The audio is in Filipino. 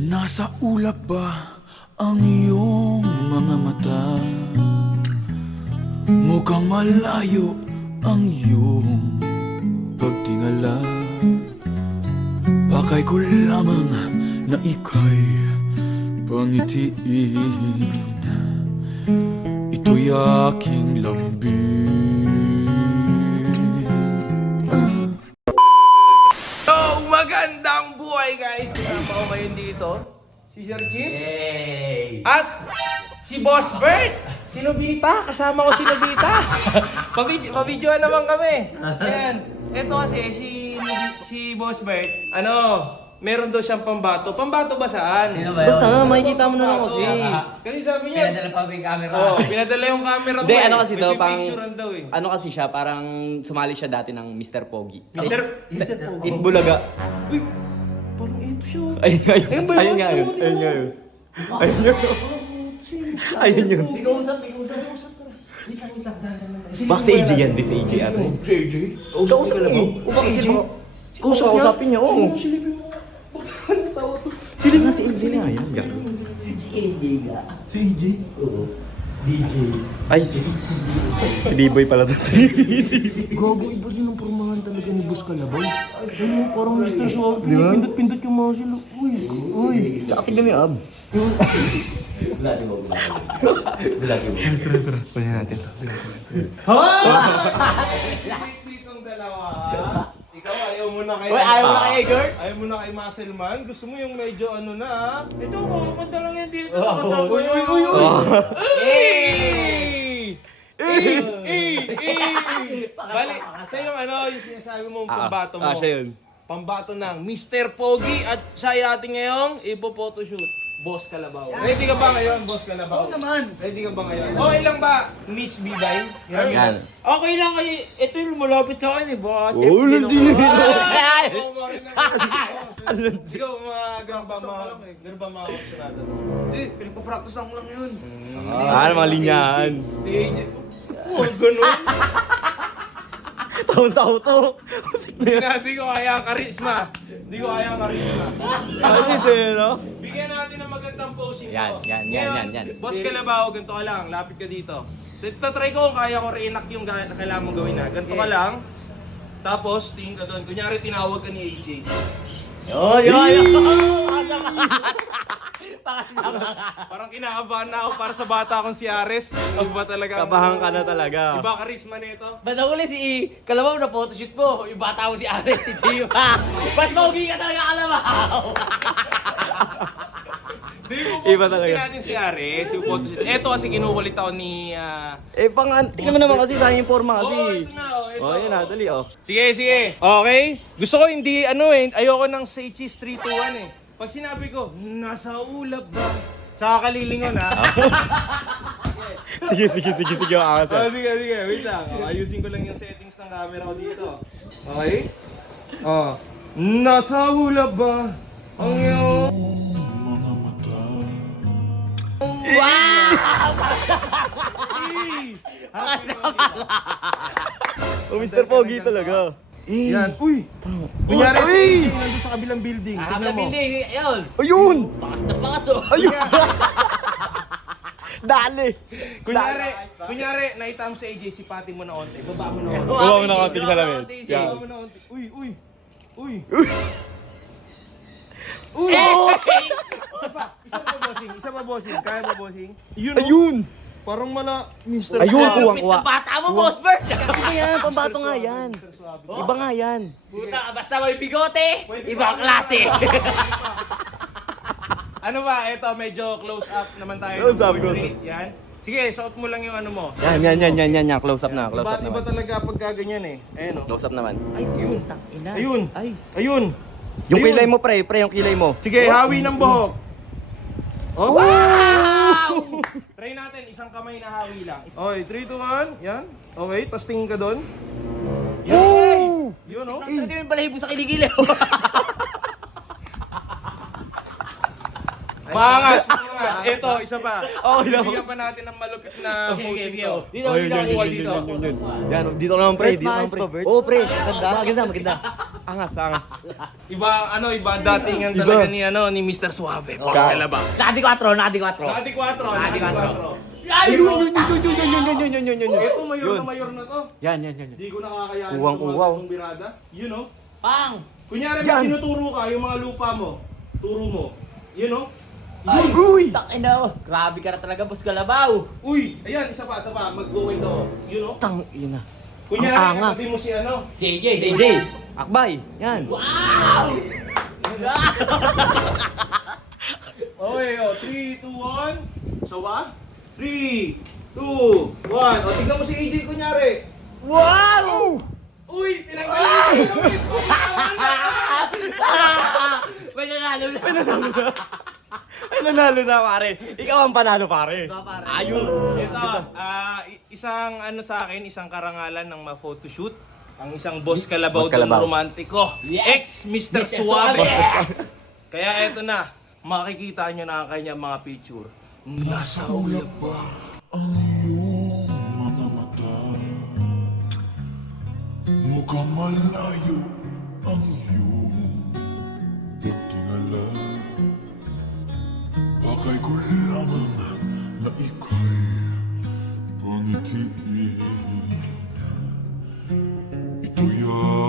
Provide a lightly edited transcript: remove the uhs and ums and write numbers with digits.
Nasa ulap ba ang iyong mga mata? Mukhang malayo ang iyong pagtingala. Pakay ko lamang na ika'y pangitiin. Ito'y aking lambing. So, magandang buhay guys! Kasama ko ngayon dito, si Sir Chief at si Boss Bert! Si Nobita! Kasama ko si Nobita! Pabidyoan naman kami! Ayan, eto kasi si Boss Bert, meron daw siyang pambato. Pambato ba saan? Sino ba yun? Basta nga, makikita mo na lang kasi. Kasi sabi niya, Pinadala pa yung camera. pinadala yung camera mo. Hindi, ano kasi May daw, pang... pipicturean daw eh. Ano kasi siya, parang sumali siya dati ng Mr. Pogi. Mr. Pogi. In Bulaga. Uy, parang ito siya. Ayun nga yun. Ayun ba Ayun yun? nga yun. Tingnan mo, Ayun nga tingnan yun. Ayun yun. Ayun yun. Ikaw usap. Baka si AJ yan, di si AJ ate. Si AJ? Kausap ka na ba? Si AJ? Kausap niya? Kausapin niya, oo. Silip na si AJ na yan. Si AJ nga. Si AJ? Oo. DJ. Ay, si D-Boy pala to. Gago, iba din ang pormahan talaga ni Boss Kalabaw. Ayun, parang Mr. Suave. Pindot-pindot yung muscle. Uy. Tsaka tignan mo yung abs. Bulagi mo. Kunin natin to. Ditong dalawa. Ikaw ayaw mo na kay... Uy, ayaw mo na kay girls? Ayaw mo na kay Muscleman? Gusto mo yung medyo ano na ha? Ito, kumakanta lang yan dito. Uy, uy, uy, uy! Bali, sa yung yung sinasabi mong pambato mo. Siya yun. Pambato ng Mr. Pogi at siya ay ating ngayong ipo-photoshoot. Boss Kalabaw. Ready ka ba ngayon, Boss Kalabaw? Oo naman. Ready ka ba ngayon? Okay lang ba, Miss Bibay? Yan. Okay lang kayo. Ito yung malapit sa akin eh. Baka Oh, nandun yun. Ikaw, gano'n ba mga kusunada mo? Hindi, pinagpapractice lang yun. Ano mga linyahan? Si AJ, gano'n. Taon-taon to. Hindi ko kaya ang karisma. Hindi ko kaya ang karisma. Ano sa'yo, no? Bigyan natin ng magandang posing Yan, ko. yan. Boss Kalabaw, ganito ka lang. Lapit ka dito. Try ko kung kaya ko re-enact yung kailangan mong gawin na. Ganito ka lang. Tapos, tingin ka doon. Kunyari, tinawag ka ni AJ. Parang kinakabahan na ako para sa bata akong si Ares. Ang ba talaga? Kabahan ka na talaga. Iba karisma nito. Ba't huli si Kalabaw na photoshoot mo? Yung bata mo si Ares, si Diva. Ba't pogi ka talaga, Kalabaw? Di mo Iba po talaga. natin si Ares. Yung photoshoot. Eto kasi kinukulit ako ni... Tingnan mo naman kasi sa yung forma kasi. ito na. Ito. Oh, yun na, dali oh. Sige. Okay? Gusto ko hindi, ayoko ng say cheese 3, 2, 1 eh. Pag sinabi ko, nasa ulap ba? Tsaka kalilingon ha. Sige, ako Sige. Wait lang. Ayusin ko lang yung settings ng camera ko dito. Okay? Nasa ulap ba? Ang iyong... Mga mata. Oh, Mr. Pogi talaga. Yan. Uy! Kunyari si AJ nandun sa kabilang building. Tignan mo. Ayun. Ayun! Pakas na pakas oh. Ayun! Dali! Kunyari, nakita mo si AJ, si Pati mo na onte. Baba mo na onte. Huwag mo na konting salamin. Baba mo na onte. Uy! Uy! Isa pa, bossing. Kaya ba, bossing? Yun, Ayun! Parang Mr. Ayun, Suave. kuwang-kuwa. Bata mo, Boss Bert. Iba yan, pambato nga yan. Iba nga yan. Puta, basta may bigote. Ibang klase. Ano ba? Ito, medyo close up naman tayo. Close up, portrait. Yan. Sige, suot mo lang yung ano mo. Yan. Close up na, close up Iba naman. talaga pag gaganyan eh. Ayun o. Close up naman. Ayun. Ay. Ayun. Yung Ayun. kilay mo, pre, yung kilay mo. Sige, hawi ng buhok. Oh. Wow! Try natin, isang kamay na hawi lang. Okay, 3, 2, 1. Yan. Okay, tapos tingin ka doon. Yan. Yun o. Ito yung balahibo sa kiligili. Maangas. Ito, isa pa. Oh, no. Bibigyan pa natin ng malupit na posing to. Dito, Ayun, dito, yun. Yan, dito naman, pre. Dito naman, pre. Oo, pre. Maganda. Angas, angas. Iba datingan talaga ni Mr. Suave, Boss Kalabaw. Nadi 4, nadi 4. Nadi 4, Nadi Nadi 4. 4. Ay, Yun. Ito, mayor na to. Yan. Hindi ko nakakayanin Uwang-uwaw. itong birada. You know? Pang! Kunyari, may tinuturo ka, yung mga lupa mo, turo mo. You know? Ay, takina. Grabe ka na talaga, Boss Kalabaw. Uy, ayan, isa pa, mag-go-wait ako. You know? Tang, yun na. Kunyari, Ang angas. sabi mo si JJ. Akbay, yan. Wow! Okay, 3, 2, 1. So ba? 3, 2, 1. O, tignan mo si AJ kunyari. Wow! Uy, tinanggalan mo yung May nanalo na. Ay, nanalo na, pare. Ikaw ang panalo, pare. Ayun. Ito, isang sa akin, isang karangalan ng ma-photoshoot. Ang isang Boss Kalabaw Boss Kalabaw. Don Romantiko. Yes. Ex-Mr. Mr. Suave. Suave. Kaya eto na, makikita nyo na ang kanyang mga picture. Nasa ulap ba? Ang iyong mga mata, mukhang malayo ang iyong tingala. Bakay ko lamang na ika'y pangitiin. Ito yan